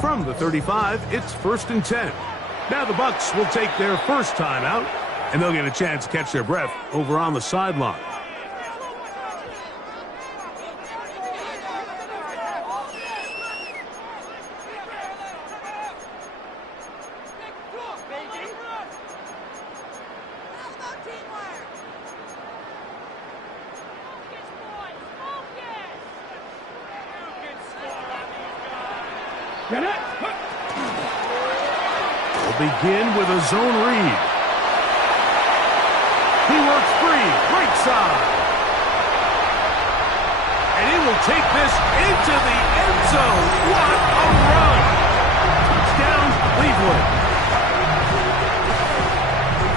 From the 35, it's 1st and 10. Now the Bucs will take their first timeout, and they'll get a chance to catch their breath over on the sideline. We'll begin with a zone read. He works free, right side. And he will take this into the end zone. What a run! Touchdown, Cleveland.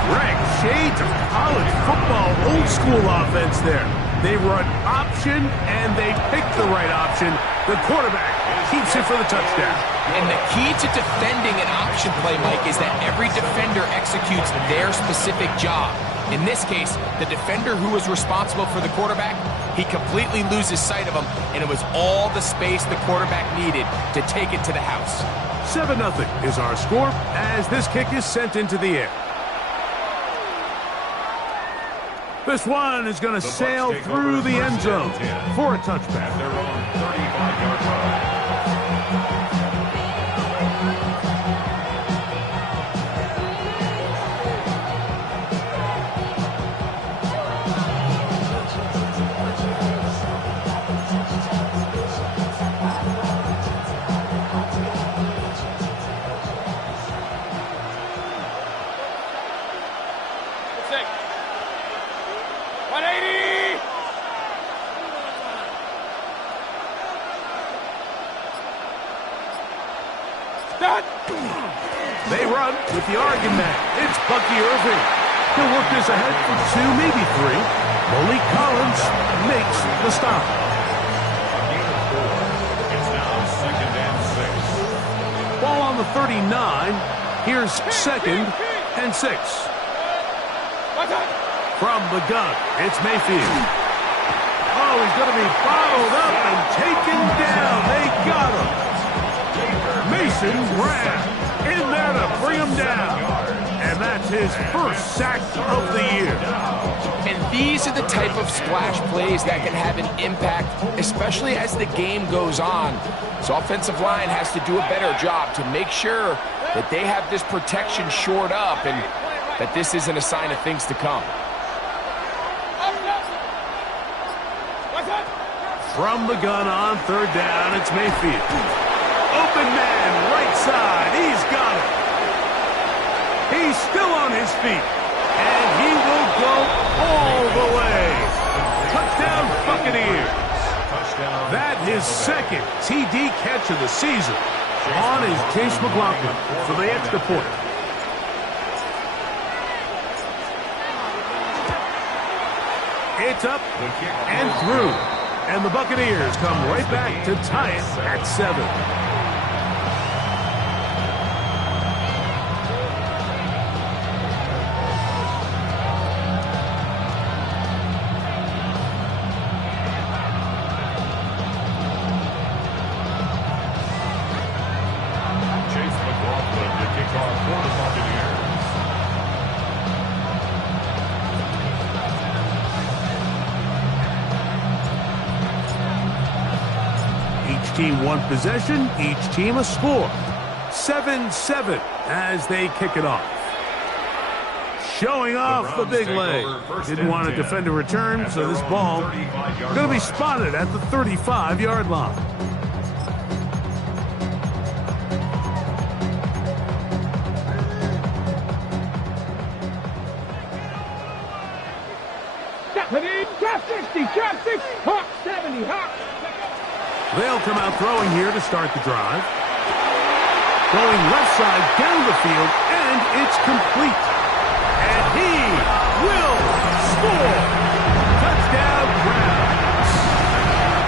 Greg, shades of college football, old school offense there. They run option, and they pick the right option. The quarterback keeps it for the touchdown. And the key to defending an option play, Mike, is that every defender executes their specific job. In this case, the defender who was responsible for the quarterback, he completely loses sight of him, and it was all the space the quarterback needed to take it to the house. 7-0 is our score as this kick is sent into the air. This one is going to sail through the end zone for a touchback. Their own 35-yard line. They run with the Oregon man. It's Bucky Irving. He'll work this ahead for 2, maybe 3. Malik Collins makes the stop. It's now 2nd and 6. Ball on the 39. Here's 2nd and 6. From the gun, it's Mayfield. Oh, he's going to be bottled up and taken down. They got him. Mason Graham in there to bring him down. And that's his first sack of the year. And these are the type of splash plays that can have an impact, especially as the game goes on. So offensive line has to do a better job to make sure that they have this protection shored up and that this isn't a sign of things to come. From the gun on 3rd down, it's Mayfield. Open man, right side. He's got it. He's still on his feet. And he will go all the way. Touchdown, Buccaneers. That his 2nd TD catch of the season. On is Chase McLaughlin for the extra point. It's up and through. And the Buccaneers come right back to tie it at 7. Each team one possession, each team a score. 7-7 as they kick it off. Showing off the big leg. Didn't want to defend a return, so this ball going to be spotted at the 35-yard line. Trap 60, trap 60, hop 70, hop. They'll come out throwing here to start the drive. Going left side down the field, and it's complete. And he will score. Touchdown, Browns.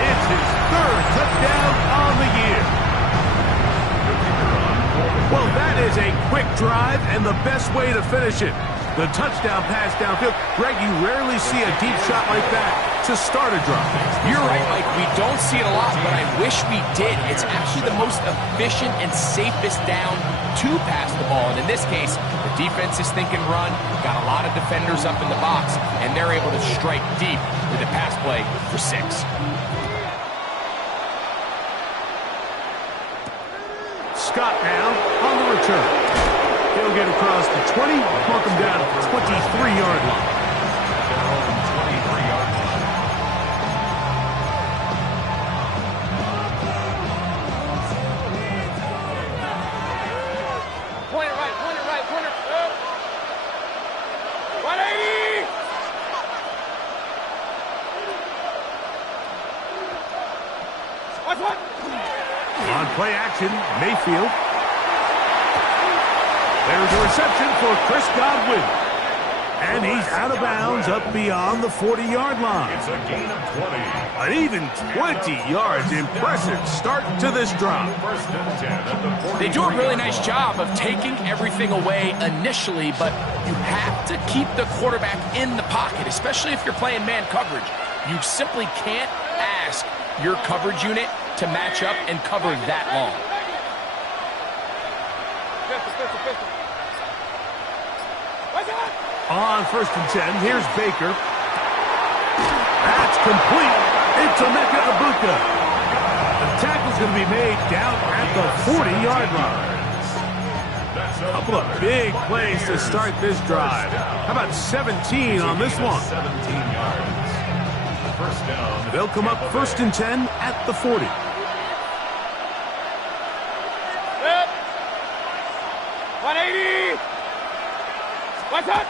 It's his 3rd touchdown on the year. Well, that is a quick drive and the best way to finish it. The touchdown pass downfield. Greg, you rarely see a deep shot like that to start a drive. You're right, Mike. We don't see it a lot, but I wish we did. It's actually the most efficient and safest down to pass the ball. And in this case, the defense is thinking run, got a lot of defenders up in the box, and they're able to strike deep with a pass play for 6. Scott now on the return. He'll get across the 20, mark him down at the 23-yard line. Point it right, point it right, point it. 180! Watch one! On play action, Mayfield. There's a reception for Chris Godwin. And he's out of bounds up beyond the 40-yard line. It's a gain of 20. An even 20 yards. Impressive start to this drive. First and 10 at the 40. They do a really nice job of taking everything away initially, but you have to keep the quarterback in the pocket, especially if you're playing man coverage. You simply can't ask your coverage unit to match up and cover that long. On first and 10, here's Baker. That's complete. It's Emeka Egbuka. The tackle's going to be made down at the 40-yard line. A couple of big plays to start this drive. How about 17 on this one? 17 yards. First down. They'll come up first and 10 at the 40. Yep. 180! What's up?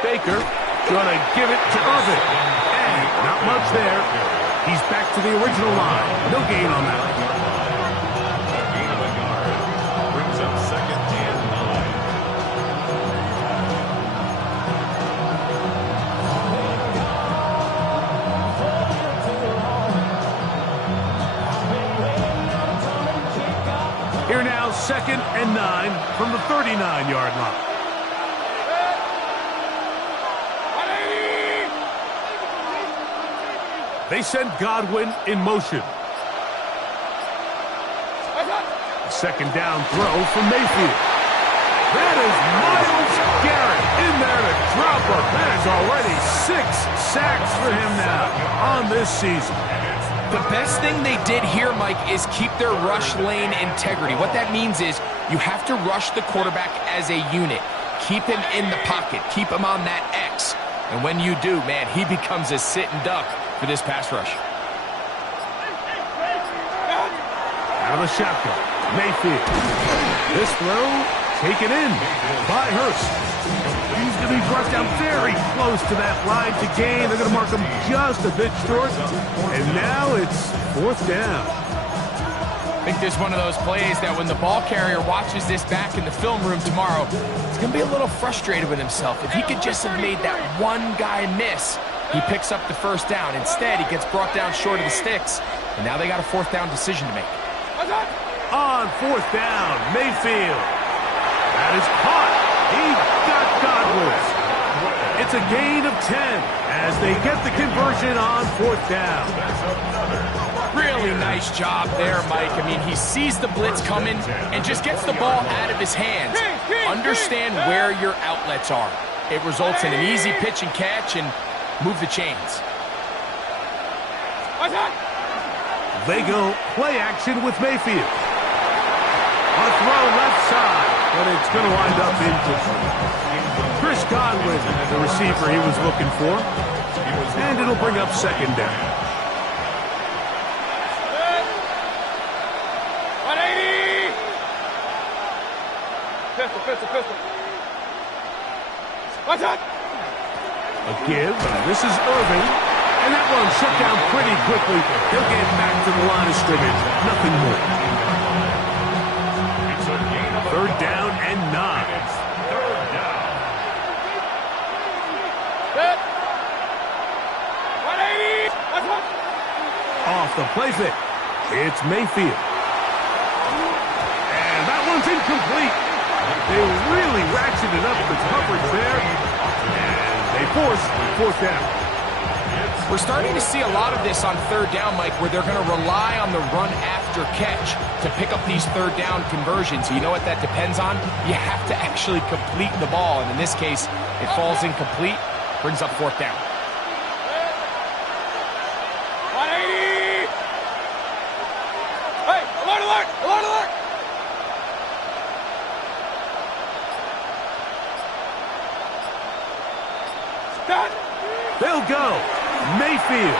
Baker gonna give it to Irvin. And not much there. He's back to the original line. No gain on that. A gain of a yard. Brings up second and 9. Here now, second and 9 from the 39-yard line. They send Godwin in motion. Second down throw from Mayfield. That is Myles Garrett in there to drop him. That is already 6 sacks for him now on this season. The best thing they did here, Mike, is keep their rush lane integrity. What that means is you have to rush the quarterback as a unit. Keep him in the pocket. Keep him on that X. And when you do, man, he becomes a sit and duck for this pass rush. Out of the shotgun, Mayfield. This throw taken in by Hurst. He's going to be brought down very close to that line to gain. They're going to mark him just a bit short. And now it's fourth down. I think there's one of those plays that when the ball carrier watches this back in the film room tomorrow, he's going to be a little frustrated with himself. If he could just have made that one guy miss, he picks up the first down. Instead, he gets brought down short of the sticks, and now they got a fourth down decision to make. On fourth down, Mayfield. That is caught. He got Godwin. It's a gain of 10 as they get the conversion on fourth down. Really nice job there, Mike. I mean, he sees the blitz coming and just gets the ball out of his hands. Understand where your outlets are. It results in an easy pitch and catch and move the chains. They go play action with Mayfield. A throw left side, but it's going to wind up incomplete. Chris Godwin, the receiver he was looking for. And it'll bring up second down. 180! Pistol. Watch out! A give. This is Irvin. And that one shut down pretty quickly. He'll get back to the line of scrimmage. Nothing more. Third down and 9. Third down. 180! Watch one! Off the play fake. It's Mayfield. And that one's incomplete. They really ratcheted up the coverage there, and they force fourth down. We're starting to see a lot of this on third down, Mike, where they're going to rely on the run after catch to pick up these third down conversions. You know what that depends on? You have to actually complete the ball, and in this case, it falls incomplete, brings up fourth down. 180! Hey, alert, alert, alert, alert! Stop! They'll go. Mayfield.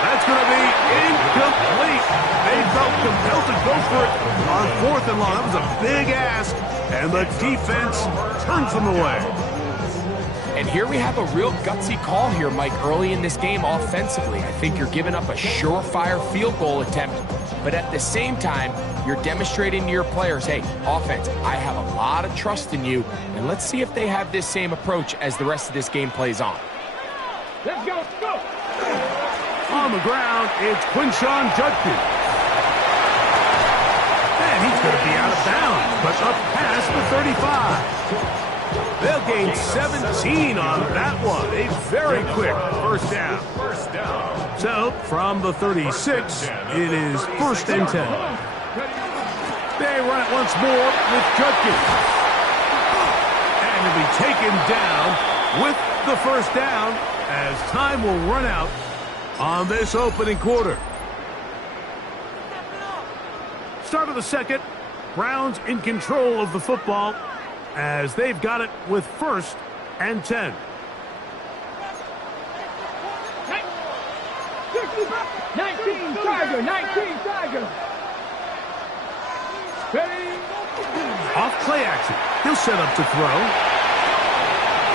That's going to be incomplete. They felt compelled to go for it on fourth and long. That was a big ask, and the defense turns them away. And here we have a real gutsy call here, Mike, early in this game offensively. I think you're giving up a surefire field goal attempt, but at the same time, you're demonstrating to your players, hey, offense, I have a lot of trust in you, and let's see if they have this same approach as the rest of this game plays on. Let's go, go! On the ground, it's Quinshawn Judkins. And he's going to be out of bounds, but up past the 35. They'll gain 17 on that one. A very quick first down. So, from the 36, it is first and 10. They run it once more with Judkins. And he'll be taken down with the first down as time will run out on this opening quarter. Start of the second. Browns in control of the football as they've got it with first and 10. 19 Tiger, 19 Tiger. Ready? Off play action. He'll set up to throw.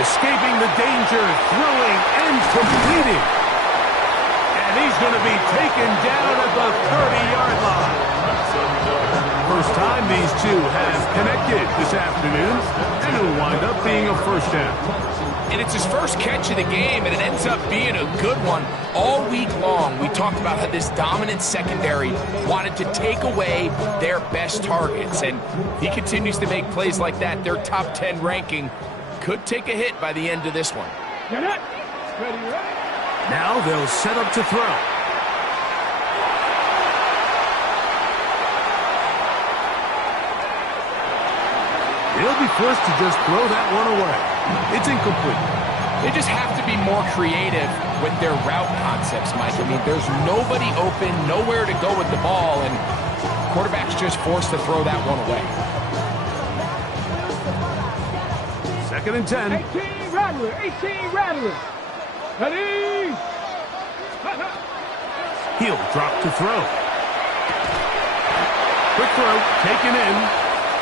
Escaping the danger, throwing and completing. And he's going to be taken down at the 30-yard line. First time these two have connected this afternoon, and it'll wind up being a first down. And it's his first catch of the game, and it ends up being a good one. All week long, we talked about how this dominant secondary wanted to take away their best targets. And he continues to make plays like that. Their top 10 ranking could take a hit by the end of this one. Get it. Ready, ready. Now they'll set up to throw. He'll be forced to just throw that one away. It's incomplete. They just have to be more creative with their route concepts, Mike. I mean, there's nobody open, nowhere to go with the ball, and quarterback's just forced to throw that one away. Second and 10. 18 Rattler, 18 Rattler. Ready? He'll drop to throw. Quick throw, taken in.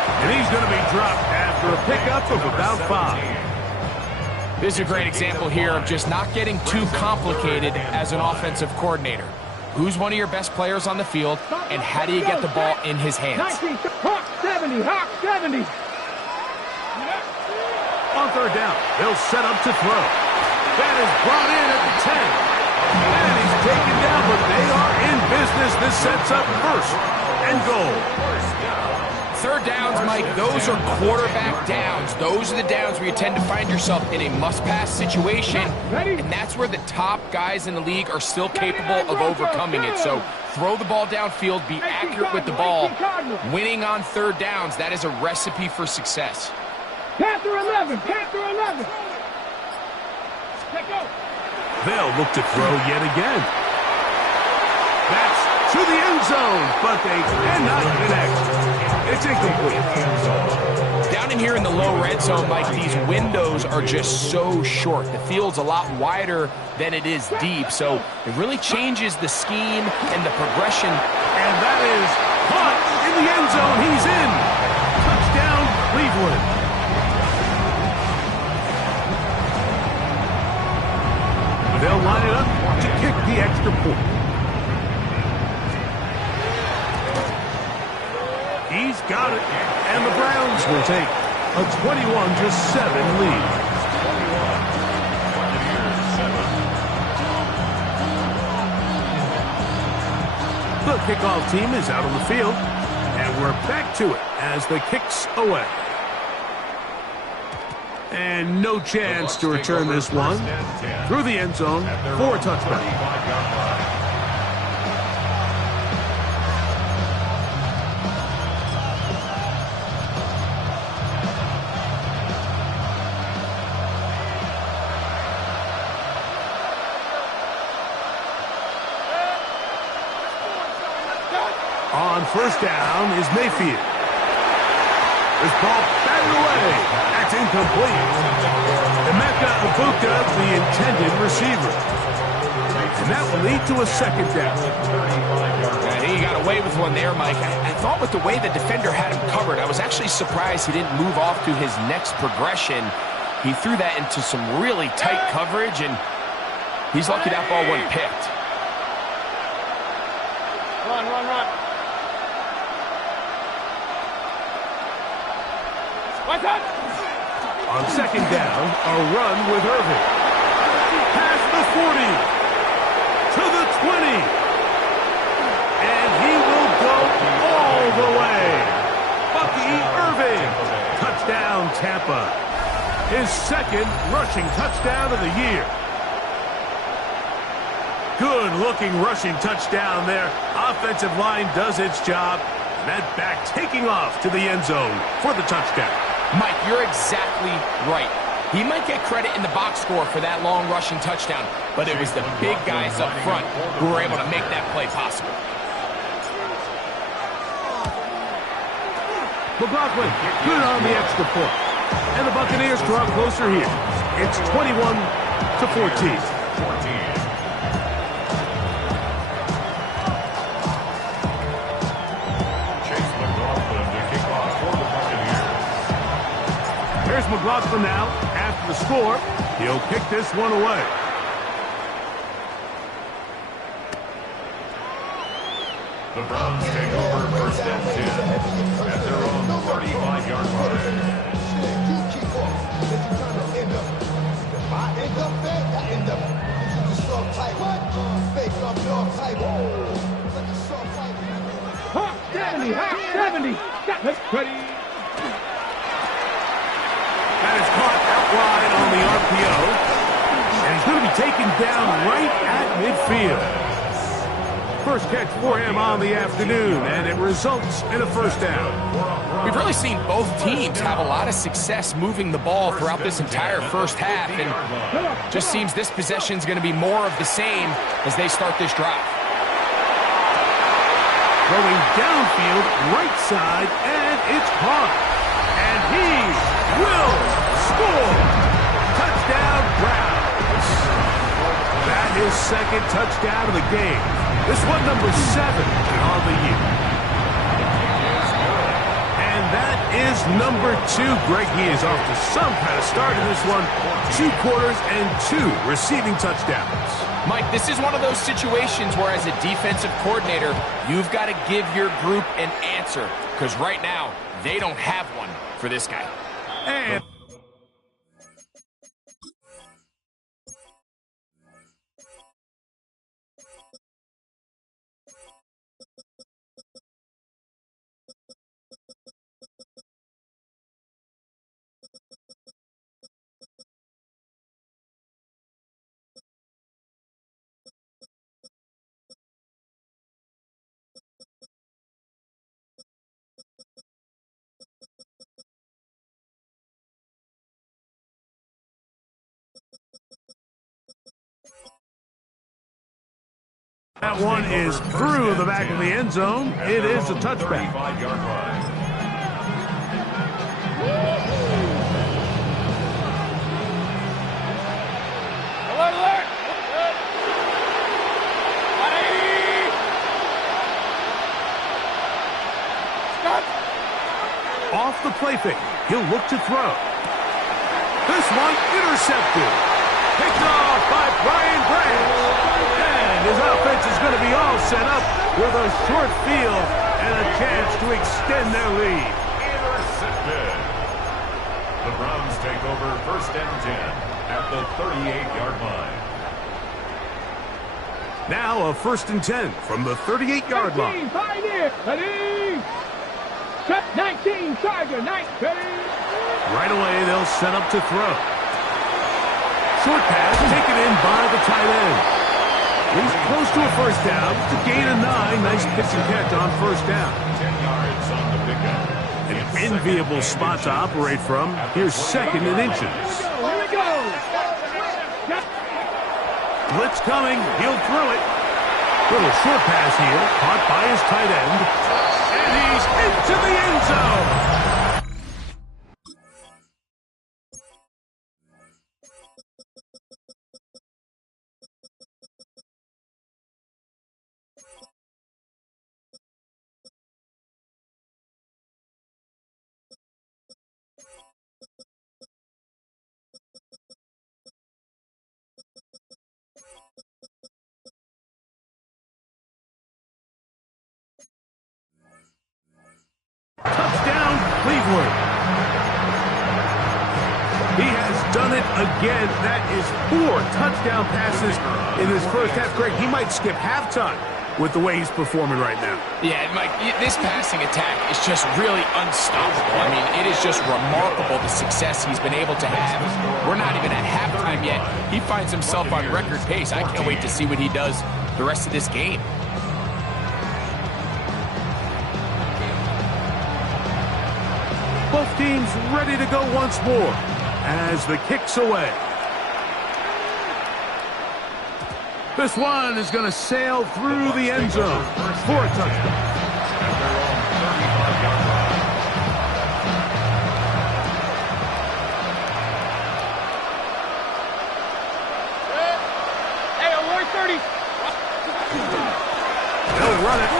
And he's going to be dropped after a pickup of about 5. This is a great example here of just not getting too complicated as an offensive coordinator. Who's one of your best players on the field, and how do you get the ball in his hands? 19, Hawk 70, Hawk 70. On third down, they'll set up to throw. That is brought in at the 10. And he's taken down, but they are in business. This sets up first and goal. Third downs, Mike, those are quarterback downs. Those are the downs where you tend to find yourself in a must-pass situation, and that's where the top guys in the league are still capable of overcoming it. So throw the ball downfield, be accurate with the ball. Winning on third downs, that is a recipe for success. Panther 11, Panther 11. Let go. They'll look to throw yet again. That's to the end zone, but they cannot connect. It's incomplete. Down in here in the low red zone, Mike, these windows are just so short. The field's a lot wider than it is deep, so it really changes the scheme and the progression. And that is caught in the end zone. He's in. Touchdown, Cleveland. They'll line it up to kick the extra point. He's got it, and the Browns will take a 21-7 lead. The kickoff team is out on the field, and we're back to it as the kick's away. And no chance to return this one through the end zone for a touchdown. On first down is Mayfield. This ball batted away. That's incomplete. Emeka Ibuka, the intended receiver. And that will lead to a second down. And he got away with one there, Mike. I thought with the way the defender had him covered, I was actually surprised he didn't move off to his next progression. He threw that into some really tight coverage, and he's lucky that ball wasn't picked. Run, run, run. On second down, a run with Irving. Past the 40, to the 20. And he will go all the way. Bucky Irving. Touchdown, Tampa. His second rushing touchdown of the year. Good-looking rushing touchdown there. Offensive line does its job. And that back taking off to the end zone for the touchdown. Mike, you're exactly right. He might get credit in the box score for that long rushing touchdown, but it was the big guys up front who were able to make that play possible. McLaughlin, good on the extra point. And the Buccaneers draw closer here. It's 21-14. Here's McLaughlin now. After the score, he'll kick this one away. The Browns take over first and 10 at their own 35-yard line. Hot 70, hot 70. That's pretty. That is caught out wide on the RPO. And he's going to be taken down right at midfield. First catch for him on the afternoon, and it results in a first down. We've really seen both teams have a lot of success moving the ball throughout this entire first half, and just seems this possession is going to be more of the same as they start this drive. Going downfield, right side, and it's caught. And he will score. Touchdown, Browns. That is second touchdown of the game. This one number 7 on the year. And that is number 2. Greg, he is off to some kind of start in this one. 2 quarters and 2 receiving touchdowns. Mike, this is one of those situations where as a defensive coordinator, you've got to give your group an answer. Because right now, they don't have one for this guy. And that one is through the back of the end zone. It is a touchback. 35-yard line. Alert, alert. Off the play fake. He'll look to throw. This one intercepted. Picked off by Brian Branch. And his offense is going to be all set up with a short field and a chance to extend their lead. Intercepted. The Browns take over first and 10 at the 38-yard line. Now a first and 10 from the 38-yard line. Pioneer, ready. Set 19, Tiger, 9, ready. Right away, they'll set up to throw. Short pass taken in by the tight end. He's close to a first down. It's a gain of 9. Nice pitch and catch on first down. 10 yards on the pickup. An enviable spot to operate from. Here's second and inches. Here we go. Blitz coming. He'll throw it. Little short pass here. Caught by his tight end. And he's into the end zone. Touchdown, Cleveland. He has done it again. That is 4 touchdown passes in his first half. Greg, he might skip halftime with the way he's performing right now. Yeah, Mike, this passing attack is just really unstoppable. I mean, it is just remarkable the success he's been able to have. We're not even at halftime yet. He finds himself on record pace. I can't wait to see what he does the rest of this game. Both teams ready to go once more as the kick's away. This one is going to sail through the end zone for a touchdown. At their own 35-yard line. Hey, award 30. They'll run it.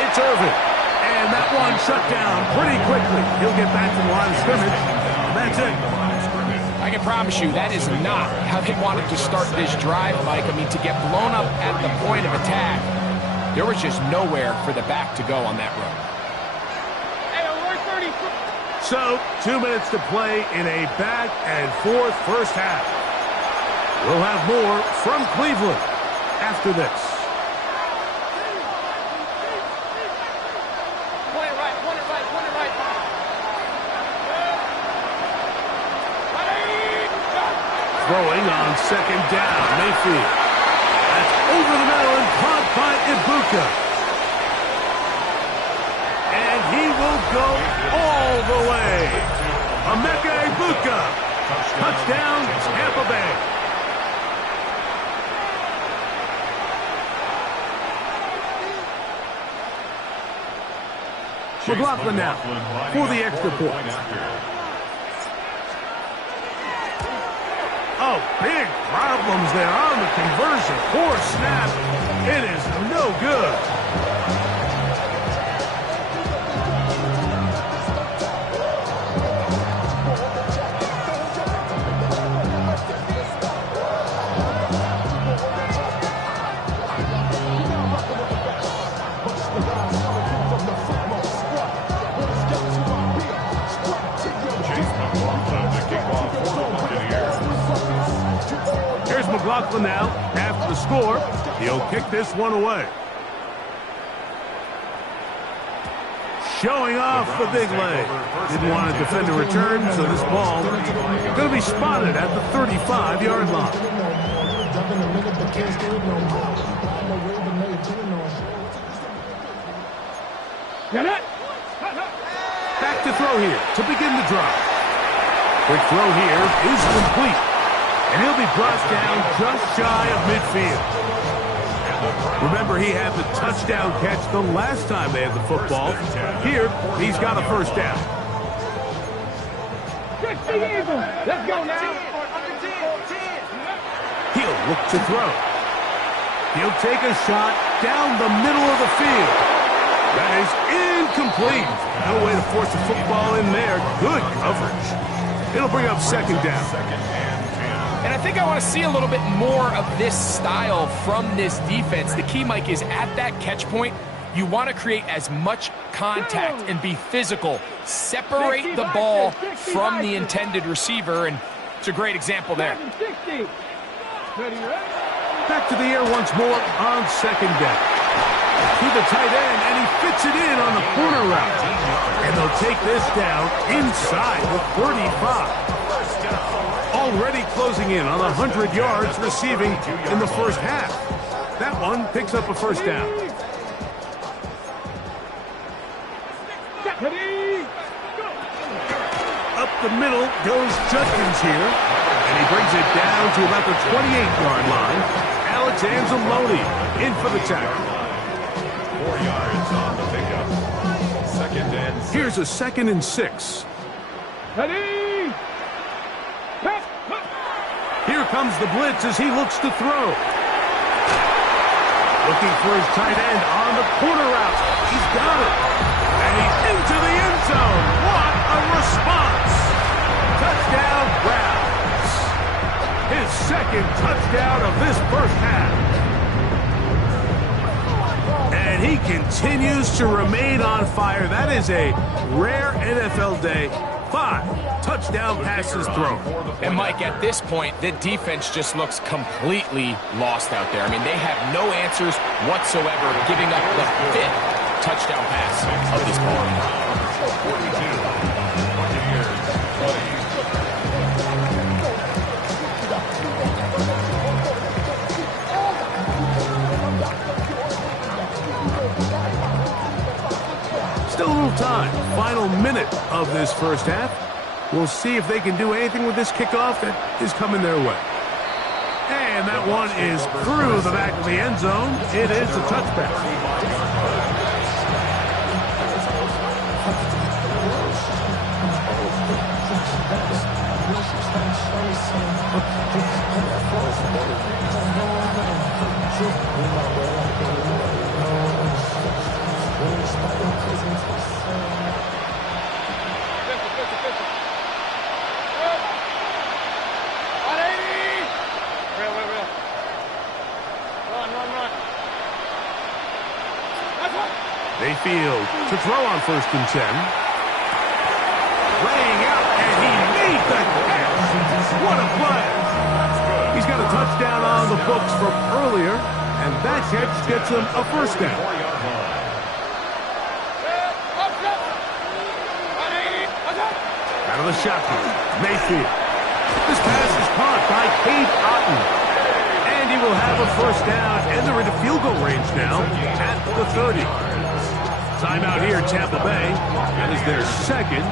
It's Irvin. And that one shut down pretty quickly. He'll get back to the line of scrimmage. And that's it. I can promise you that is not how they wanted to start this drive, Mike. I mean, to get blown up at the point of attack, there was just nowhere for the back to go on that run. Hey, award 30. So, 2 minutes to play in a back and forth first half. We'll have more from Cleveland after this. Throwing on second down, Mayfield. That's over the middle and caught by Ibuka. And he will go all the way. Emeka Ibuka. Touchdown, Tampa Bay. McLaughlin now for the extra point. Oh, big problems there on the conversion. Poor snap. It is no good. McLaughlin now, after the score, he'll kick this one away. Showing off the big leg. Didn't want to defend a return, so this ball going to be spotted at the 35-yard line. Back to throw here to begin the drive. Quick throw here is complete. And he'll be brought down just shy of midfield. Remember, he had the touchdown catch the last time they had the football. Here, he's got a first down. 60 Eagles. Let's go now. He'll look to throw. He'll take a shot down the middle of the field. That is incomplete. No way to force the football in there. Good coverage. It'll bring up second down. And I think I want to see a little bit more of this style from this defense. The key, Mike, is at that catch point, you want to create as much contact and be physical. Separate the ball from the intended receiver, and it's a great example there. Back to the air once more on second down. To the tight end, and he fits it in on the corner route. And they'll take this down inside the 35. Already closing in on 100 yards receiving in the first half. That one picks up a first down. Up the middle goes Judkins here. And he brings it down to about the 28-yard line. Alex Anzalone in for the tackle. 4 yards on the pickup. Second and 6. Here's a 2nd and 6. Here comes the blitz as he looks to throw. Looking for his tight end on the corner route. He's got it. And he's into the end zone. What a response. Touchdown, Browns. His second touchdown of this first half. And he continues to remain on fire. That is a rare NFL day. 5 touchdown passes thrown. And Mike, at this point, the defense just looks completely lost out there. I mean, they have no answers whatsoever, giving up the 5th touchdown pass of this ball. 42. Buccaneers 20. Still a little time. Final minute of this first half. We'll see if they can do anything with this kickoff that is coming their way. And that one is through the back of the end zone. It is a touchback. Mayfield to throw on 1st and 10. Laying out, and he made the catch. What a play. He's got a touchdown on the books from earlier, and that catch gets him a first down. Out of the shotgun, Mayfield. This pass is caught by Cade Otton. And he will have a first down, and they're into field goal range now at the 30. Timeout here, Tampa Bay. That is their second.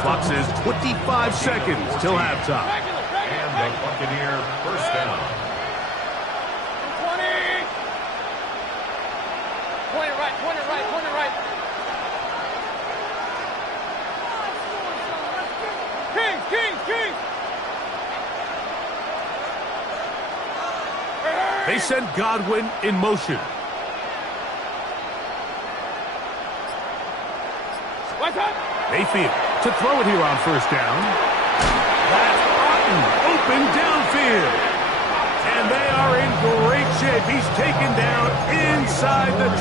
Clock says 25 seconds till halftime. And the Buccaneer first down. 20. Point it right, point it right, point it right. Kings, Kings, Kings. They send Godwin in motion. Mayfield to throw it here on first down. That's Otton open downfield. And they are in great shape. He's taken down inside the 10.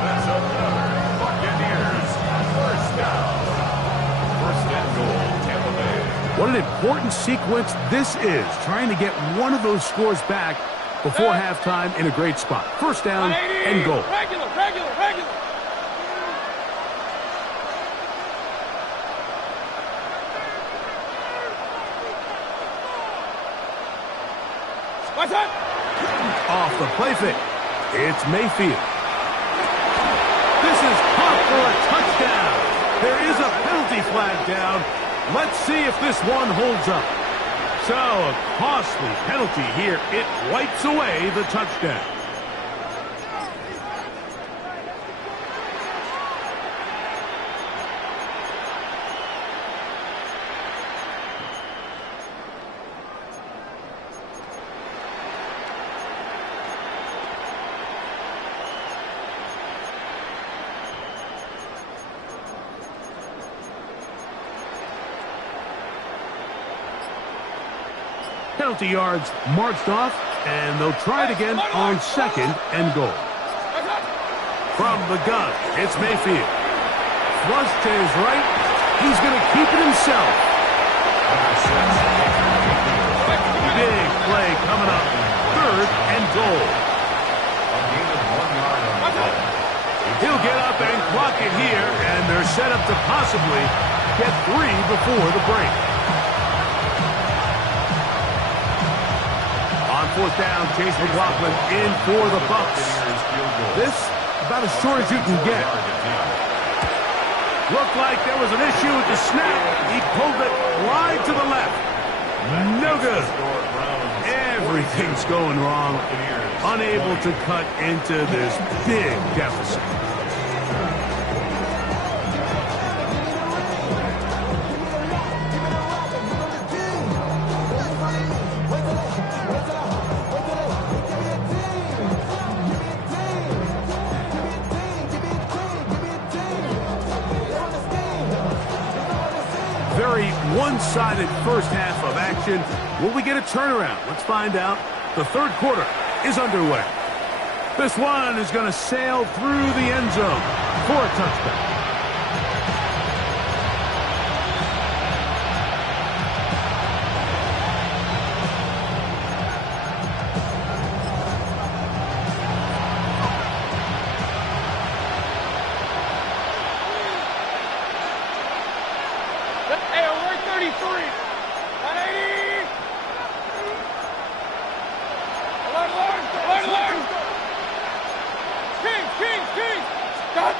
That's another Buccaneers first down. First and goal, Tampa Bay. What an important sequence this is, trying to get one of those scores back before halftime in a great spot. First down and goal. Regular, regular, regular. Off the play fake. It's Mayfield. This is caught for a touchdown. There is a penalty flag down. Let's see if this one holds up. So, a costly penalty here. It wipes away the touchdown. Penalty yards marched off, and they'll try it again on 2nd and goal. From the gun, it's Mayfield. Flush to his right. He's going to keep it himself. Big play coming up. 3rd and goal. A gain of 1 yard on He'll get up and clock it here, and they're set up to possibly get 3 before the break. On 4th down, Chase McLaughlin in for the Bucs. This, about as short as you can get. Looked like there was an issue with the snap. He pulled it wide to the left. No good. Everything's going wrong. Unable to cut into this big deficit. Very one-sided first half of action. Will we get a turnaround? Let's find out. The third quarter is underway. This one is going to sail through the end zone for a touchdown. Hey, we're 33. 180. Alert. King. Stop.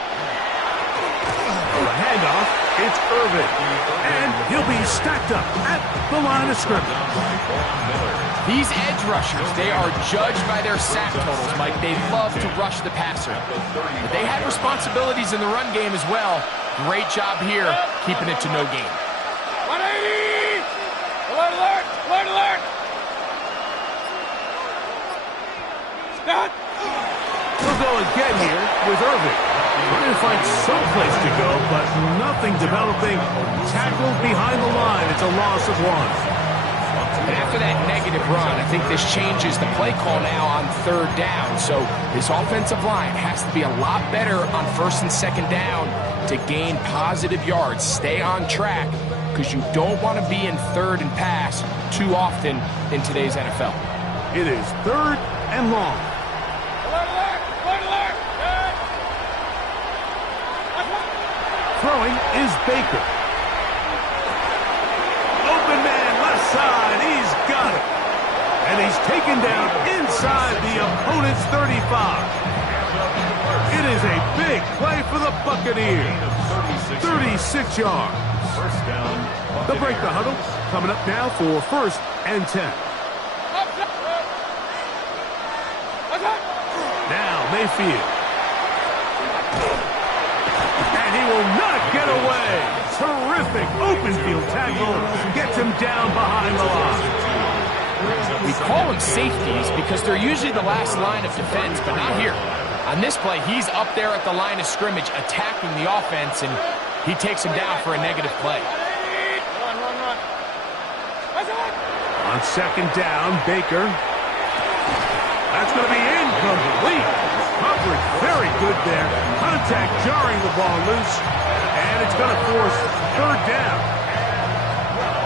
For the handoff, it's Irvin. And he'll be stacked up at the line of scrimmage. These edge rushers, they are judged by their sack totals, Mike. They love to rush the passer. But they had responsibilities in the run game as well. Great job here, keeping it to no gain. 180. Alert. Stop. He'll go again here with Irvin. Trying to find some place to go, but nothing developing. Tackled behind the line. It's a loss of 1. And after that negative run, I think this changes the play call now on 3rd down. So this offensive line has to be a lot better on 1st and 2nd down to gain positive yards. Stay on track, because you don't want to be in 3rd and pass too often in today's NFL. It is 3rd and long. Alert. Throwing is Baker. Open man, left side. He's got it. And he's taken down inside the opponent's 35. It is a big play for the Buccaneers. 36 yards. First down. They'll break the huddle. Coming up now for 1st and 10. Now Mayfield. And he will not get away. Terrific open field tackle. Gets him down behind the line. We call them safeties because they're usually the last line of defense, but not here. On this play, he's up there at the line of scrimmage attacking the offense, and he takes him down for a negative play. Run. On 2nd down, Baker. That's going to be incomplete. Coverage very good there. Contact jarring the ball loose. And it's going to force 3rd down.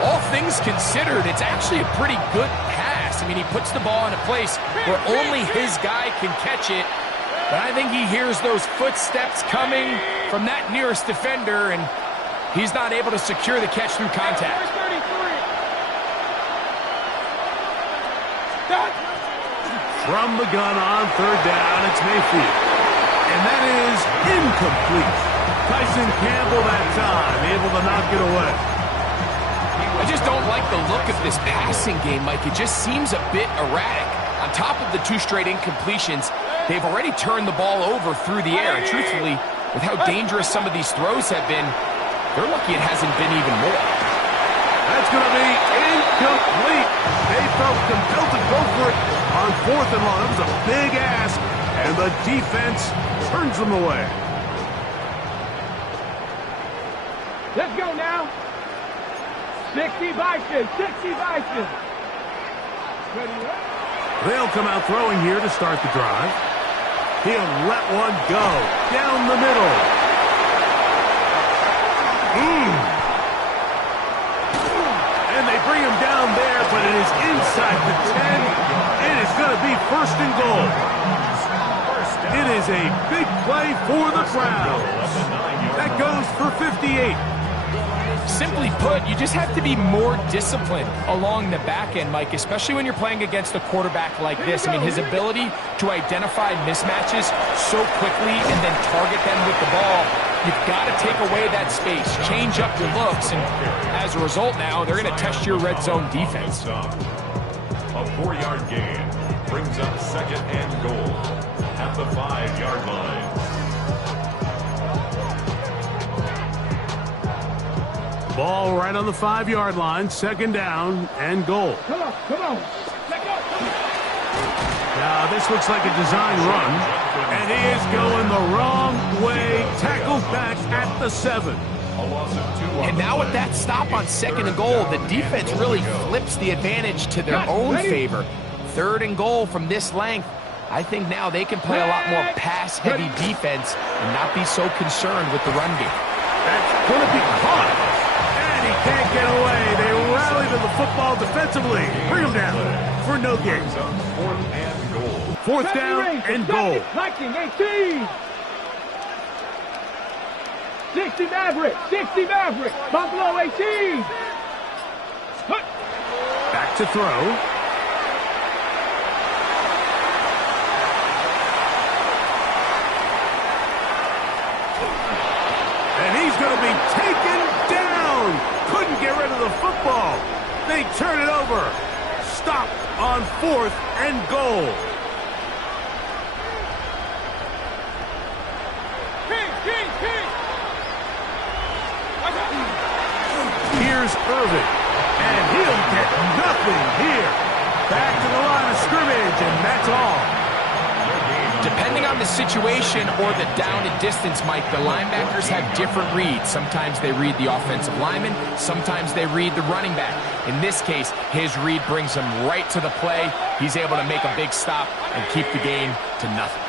All things considered, it's actually a pretty good pass. I mean, he puts the ball in a place where only his guy can catch it. But I think he hears those footsteps coming from that nearest defender, and he's not able to secure the catch through contact. From the gun on 3rd down, it's Mayfield. And that is incomplete. Tyson Campbell that time, able to knock it away. I just don't like the look of this passing game, Mike. It just seems a bit erratic. On top of the 2 straight incompletions, they've already turned the ball over through the air. And truthfully, with how dangerous some of these throws have been, they're lucky it hasn't been even more. That's going to be incomplete. They felt compelled to go for it on 4th and long. That was a big ask, and the defense turns them away. Let's go now. 60 Bison. Ready? They'll come out throwing here to start the drive. He'll let one go down the middle. And they bring him down there, but it is inside the 10. It is going to be 1st and goal. It is is a big play for the Browns. That goes for 58. Simply put, you just have to be more disciplined along the back end, Mike, especially when you're playing against a quarterback like this. I mean, his ability to identify mismatches so quickly and then target them with the ball, you've got to take away that space, change up your looks, and as a result now, they're going to test your red zone defense. A 4-yard gain brings up second and goal at the 5-yard line. Ball right on the 5-yard line, second down and goal. Come on, come on. Now this looks like a design run, and he is going the wrong way. Tackled back at the 7. And now with that stop on second and goal, the defense really flips the advantage to their own favor. Third and goal from this length. I think now they can play a lot more pass-heavy defense and not be so concerned with the run game. That's going to be caught. And he can't get away. They rally to the football defensively. Bring him down for no gain. Fourth down and goal. Liking 18. 60 Maverick, 60 Maverick. Buffalo 18. Back to throw. And he's going to be taken down. Couldn't get rid of the football. They turn it over. Stop on 4th and goal. Here's Irvin, and he'll get nothing here. Back to the line of scrimmage, and that's all. Depending on the situation or the down and distance, Mike, the linebackers have different reads. Sometimes they read the offensive lineman, sometimes they read the running back. In this case, his read brings him right to the play. He's able to make a big stop and keep the game to nothing.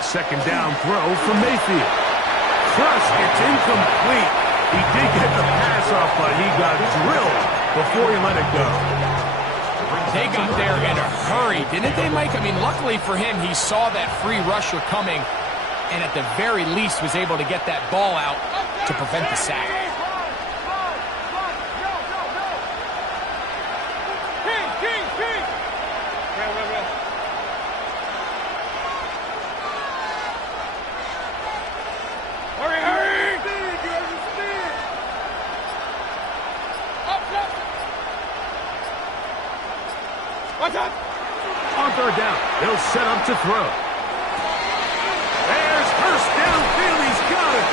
Second down throw from Mayfield. Crushed, it's incomplete. He did get the pass off, but he got drilled before he let it go. They got there in a hurry, didn't they, Mike? I mean, luckily for him, he saw that free rusher coming and at the very least was able to get that ball out to prevent the sack. On third down, he'll set up to throw. There's Hurst downfield, he's got it.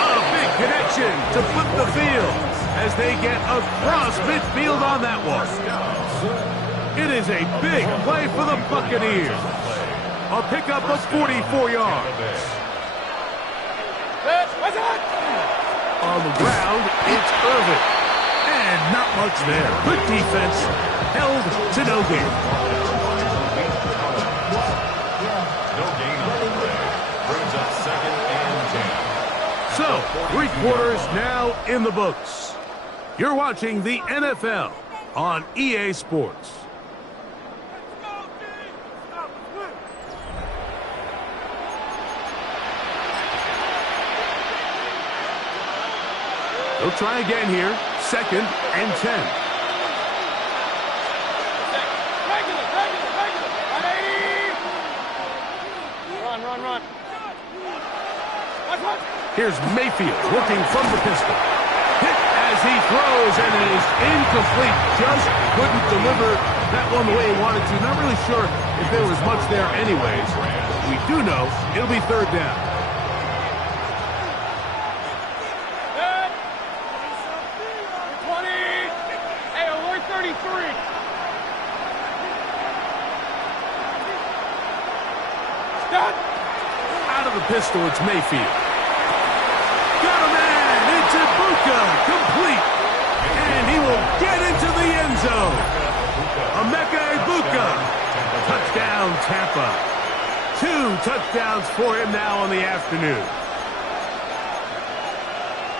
A big connection to flip the field as they get across midfield on that one. It is a big play for the Buccaneers. A pickup of 44 yards. On the ground, it's Irvin. And not much there. Good defense. Held to no gain. No gain on the play. Brings up second and 10. So, 3 quarters now in the books. You're watching the NFL on EA Sports. They'll try again here. Second and 10. Run. Here's Mayfield working from the pistol. Hit as he throws, and it is incomplete. Just couldn't deliver that one the way he wanted to. Not really sure if there was much there anyways. We do know it'll be third down. Out of the pistol, it's Mayfield. Got a man, it's Ibuka, complete. And he will get into the end zone. Emeka Ibuka, touchdown Tampa. 2 touchdowns for him now on the afternoon.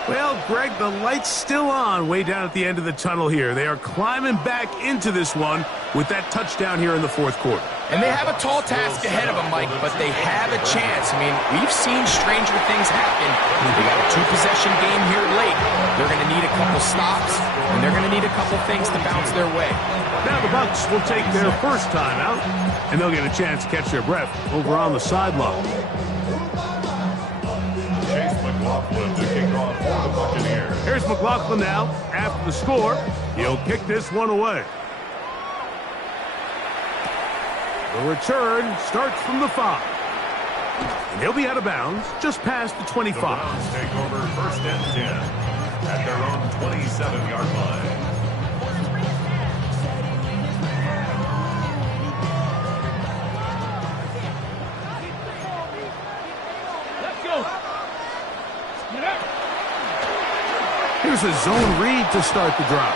Well, Greg, the light's still on way down at the end of the tunnel here. They are climbing back into this one with that touchdown here in the fourth quarter. And they have a tall task ahead of them, Mike, but they have a chance. I mean, we've seen stranger things happen. They got a two-possession game here late. They're going to need a couple stops, and they're going to need a couple things to bounce their way. Now the Bucs will take their first time out, and they'll get a chance to catch their breath over on the sideline. Here's McLaughlin now. After the score, he'll kick this one away. The return starts from the 5. And he'll be out of bounds just past the 25. The Browns take over first and 10 at their own 27-yard line. Here's a zone read to start the drive.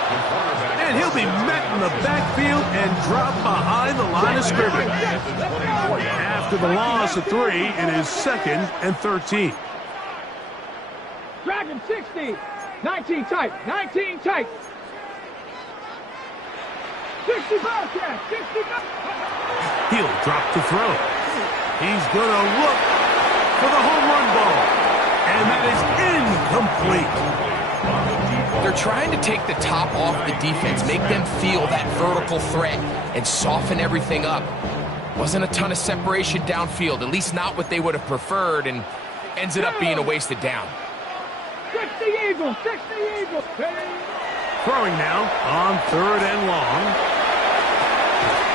And he'll be met in the backfield and dropped behind the line of scrimmage. After the loss of 3, it is 2nd and 13. Drag him 60. 19 tight. 19 tight. 60 Bobcat. 60 He'll drop to throw. He's going to look for the home run ball. And that is incomplete. They're trying to take the top off the defense, make them feel that vertical threat, and soften everything up. Wasn't a ton of separation downfield, at least not what they would have preferred, and ends it up being a wasted down. 60 Eagles, 60 Eagles. Throwing now on 3rd and long.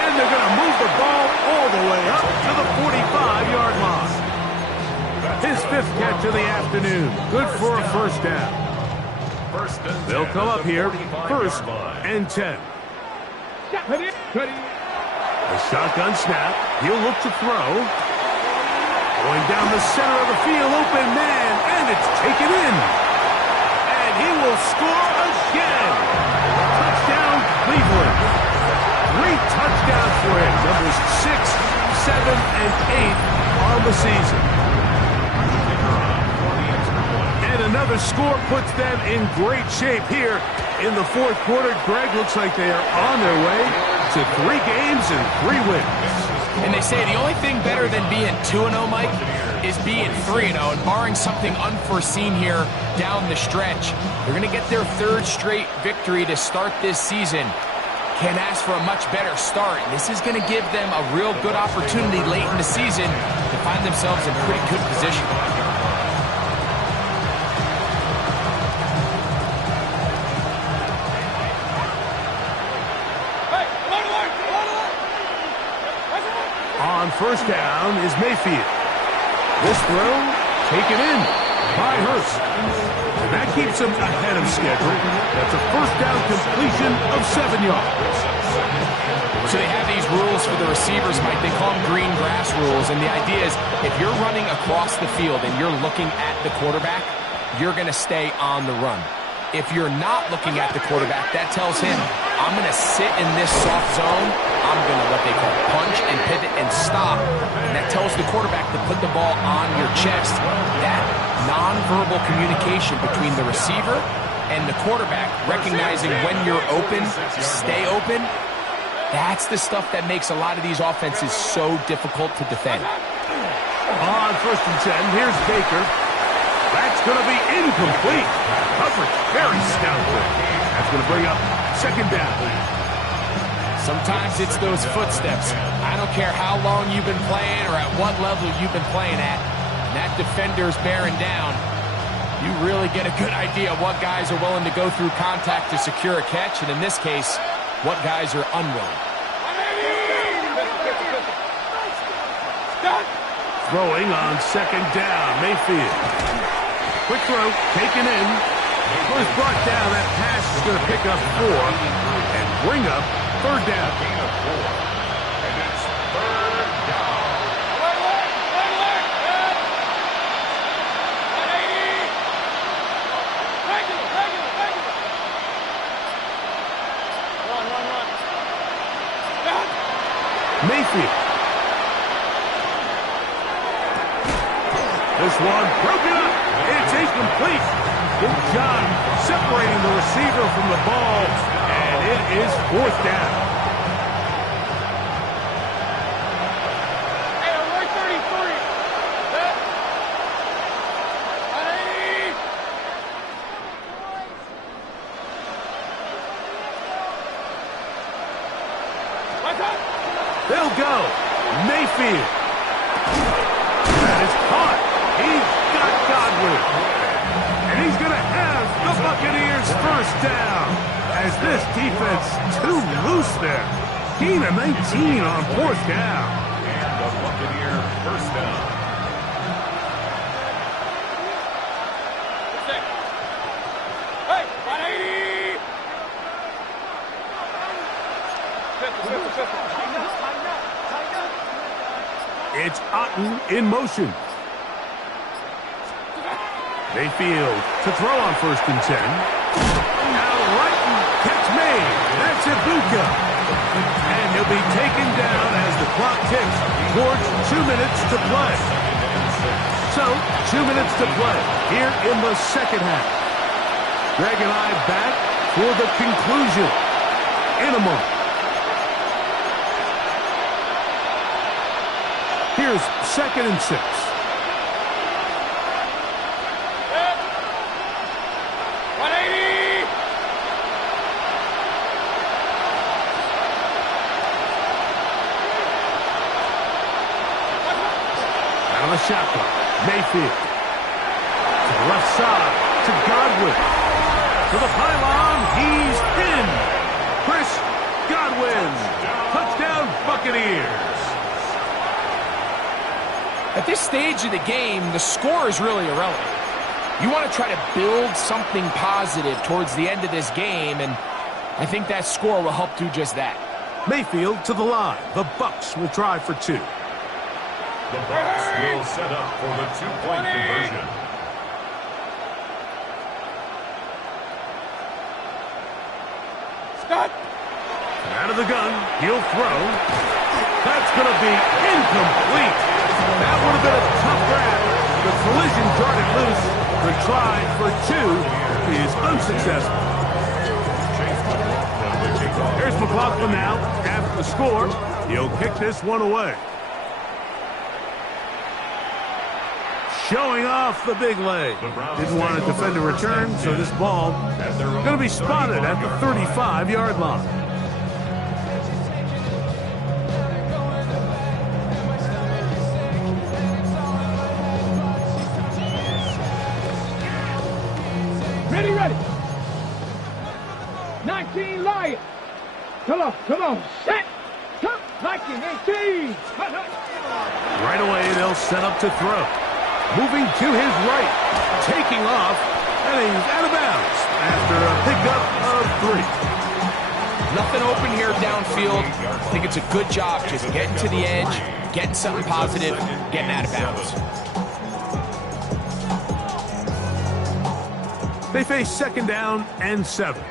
And they're going to move the ball all the way up to the 45-yard line. His 5th catch of the afternoon. Good for a first down. They'll come up here, 1st and 10. A shotgun snap. He'll look to throw. Going down the center of the field, open man, and it's taken in. And he will score again. Touchdown, Cleveland. 3 touchdowns for him. Numbers 6, 7, and 8 on the season. And another score puts them in great shape here in the fourth quarter. Greg, looks like they are on their way to 3 games and 3 wins. And they say the only thing better than being 2-0, Mike, is being 3-0. And barring something unforeseen here down the stretch, they're going to get their 3rd straight victory to start this season. Can't ask for a much better start. And this is going to give them a real good opportunity late in the season to find themselves in pretty good position. On 1st down is Mayfield. This throw taken in by Hurst. And that keeps him ahead of schedule. That's a 1st down completion of 7 yards. So they have these rules for the receivers, Mike. They call them green grass rules. And the idea is if you're running across the field and you're looking at the quarterback, you're going to stay on the run. If you're not looking at the quarterback, that tells him, I'm going to sit in this soft zone. I'm going to what they call punch and pivot and stop. And that tells the quarterback to put the ball on your chest. That nonverbal communication between the receiver and the quarterback, recognizing when you're open, stay open, that's the stuff that makes a lot of these offenses so difficult to defend. On 1st and 10, here's Baker. That's going to be incomplete. Coverage very scoutful. That's going to bring up 2nd down. Sometimes it's those footsteps. I don't care how long you've been playing or at what level you've been playing at. And that defender's bearing down. You really get a good idea of what guys are willing to go through contact to secure a catch, and in this case, what guys are unwilling. Throwing on 2nd down, Mayfield. Quick throw, taken in. Was brought down. That pass is going to pick up 4 and bring up 3rd down. And it's 3rd down. Mayfield. This one broken up. It's incomplete. Good job separating the receiver from the ball, and it is 4th down. Hey, I'm right 33. Set. Ready. What's up? They'll go. Mayfield. That is caught. He's got Godwin. And he's going to have the Buccaneers 1st down. As this defense too loose there. Gain of 19 on 4th down. And the Buccaneer 1st down. Hey, 180. It's Otten in motion. Mayfield to throw on 1st and 10. Now right, catch made. That's Ibuka. And he'll be taken down as the clock ticks towards 2 minutes to play. So, 2 minutes to play here in the 2nd half. Greg and I back for the conclusion in a moment. Here's 2nd and 6. The shotgun. Mayfield. To the left side. To Godwin. To the pylon. He's in. Chris Godwin. Touchdown Buccaneers. At this stage of the game, the score is really irrelevant. You want to try to build something positive towards the end of this game, and I think that score will help do just that. Mayfield to the line. The Bucs will try for 2. The Bucs will set up for the 2-point conversion. Scott. Out of the gun. He'll throw. That's going to be incomplete. That would have been a tough grab. The collision darted loose. The try for 2 is unsuccessful. Here's McLaughlin now. After the score, he'll kick this one away. Showing off the big leg. Didn't want to defend a return, so this ball going to be spotted at the 35-yard line. Ready. 19 Lions. Come on. Set. Come. 19, 18. Right away, they'll set up to throw. Moving to his right, taking off, and he's out of bounds after a pickup of 3. Nothing open here downfield. I think it's a good job just getting to the edge, getting something positive, getting out of bounds. They face 2nd down and 7.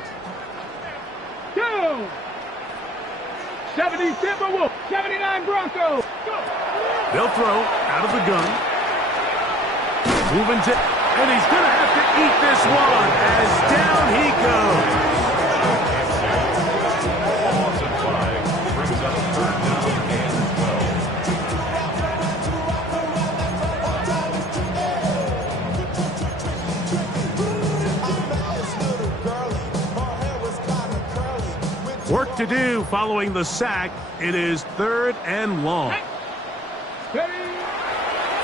Go. 70 Timberwolves, 79 Broncos. Go. They'll throw out of the gun. Moving to, and he's going to have to eat this one as down he goes. Offensive flag brings up 3rd down and 12. Work to do following the sack. It is 3rd and long.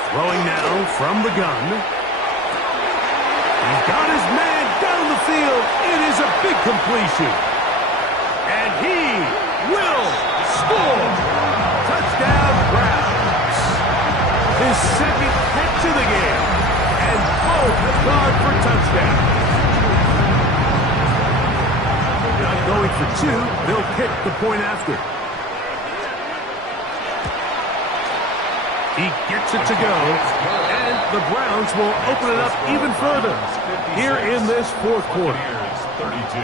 Throwing now from the gun. He's got his man down the field. It is a big completion. And he will score. Touchdown Browns. His 2nd catch of the game. And both have gone for touchdown. Not going for 2. They'll kick the point after. He gets it to go, and the Browns will open it up even further here in this 4th quarter. 32.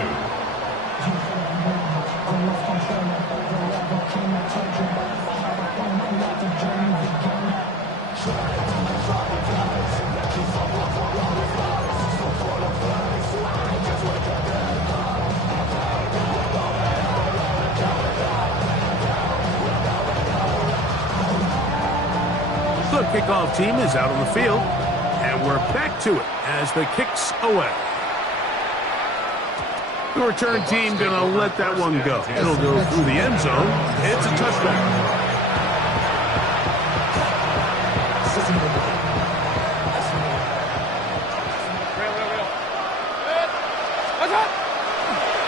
kickoff team is out on the field, and we're back to it as the kick's away. The return team going to let that one go. It'll go through the end zone. It's a touchback.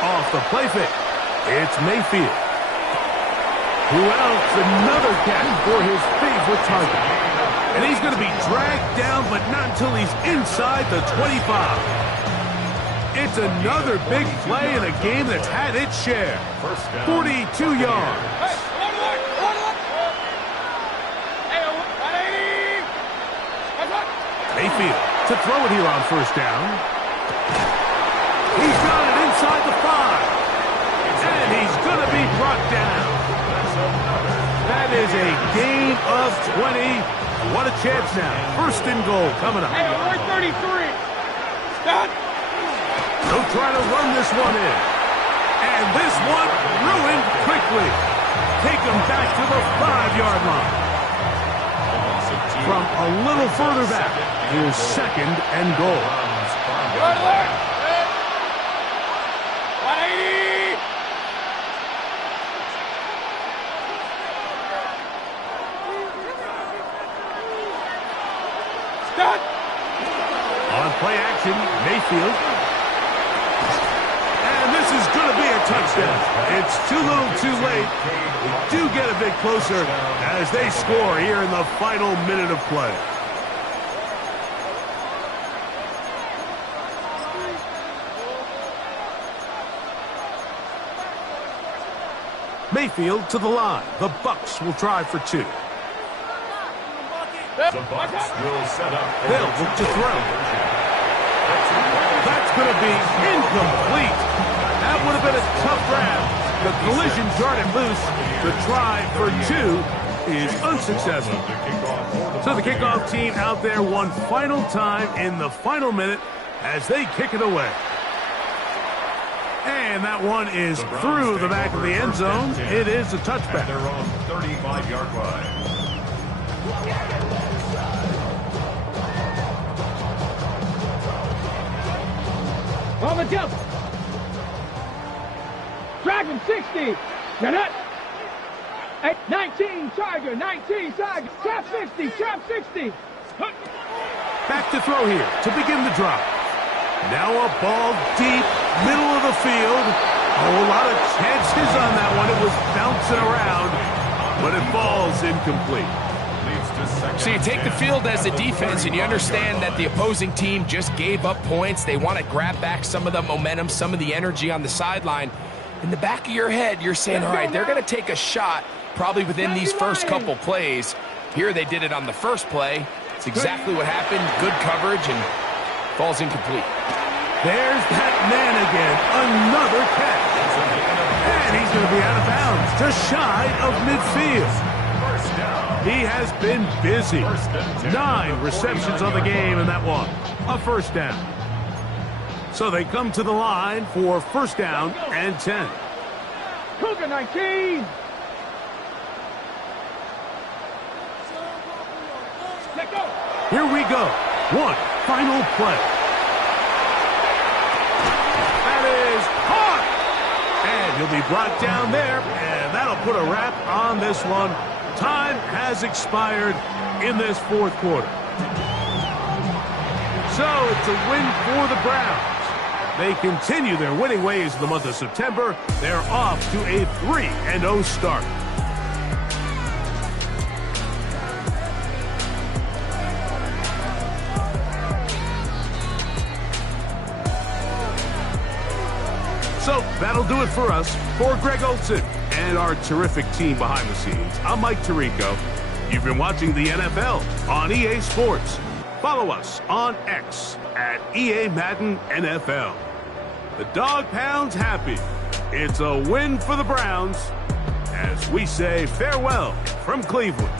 Off the play fake. It's Mayfield. Who else? Another catch for his favorite target. And he's going to be dragged down, but not until he's inside the 25. It's another big play in a game that's had its share. 42 yards. Mayfield to throw it here on first down. He's got it inside the 5. And he's going to be brought down. That is a gain of 20. What a chance now. First and goal coming up. Hey, we're 33. Stop. They'll try to run this one in. And this one ruined quickly. Take him back to the 5-yard line. From a little further back, here's second and goal. Good luck. 180. Stop. On play action, Mayfield. And this is going to be a touchdown. It's too little too late. We do get a bit closer as they score here in the final minute of play. Mayfield to the line. The Bucs will try for 2. The Bucs will set up. They'll look to throw. That's going to be incomplete. That would have been a tough grab. The collision darted loose. The try for 2 is unsuccessful. So the kickoff team out there one final time in the final minute as they kick it away. And that one is through the back of the end zone. It is a touchback. At their own 35-yard line. On the jump. Dragon 60. Now 19 Tiger. 19 Tiger. Trap 60. Trap 60. Back to throw here to begin the drive. Now a ball deep, middle of the field. Oh, a lot of chances on that one. It was bouncing around, but it falls incomplete. So you take the field as a defense, and you understand that the opposing team just gave up points. They want to grab back some of the momentum, some of the energy on the sideline. In the back of your head, you're saying, all right, they're going to take a shot probably within these first couple plays. Here they did it on the first play. It's exactly what happened. Good coverage, and falls incomplete. There's that man again. Another catch. And he's going to be out of bounds, just shy of midfield. He has been busy. 9 receptions on the game, and that one, a first down. So they come to the line for first down and 10. Cougar 19. Let go. Here we go. One final play. That is caught. And he'll be brought down there, and that'll put a wrap on this one. Time has expired in this fourth quarter. So it's a win for the Browns. They continue their winning ways in the month of September. They're off to a 3-0 start. So that'll do it for us. For Greg Olson and our terrific team behind the scenes, I'm Mike Tirico. You've been watching the NFL on EA Sports. Follow us on X at EA Madden NFL. The Dog Pound's happy. It's a win for the Browns as we say farewell from Cleveland.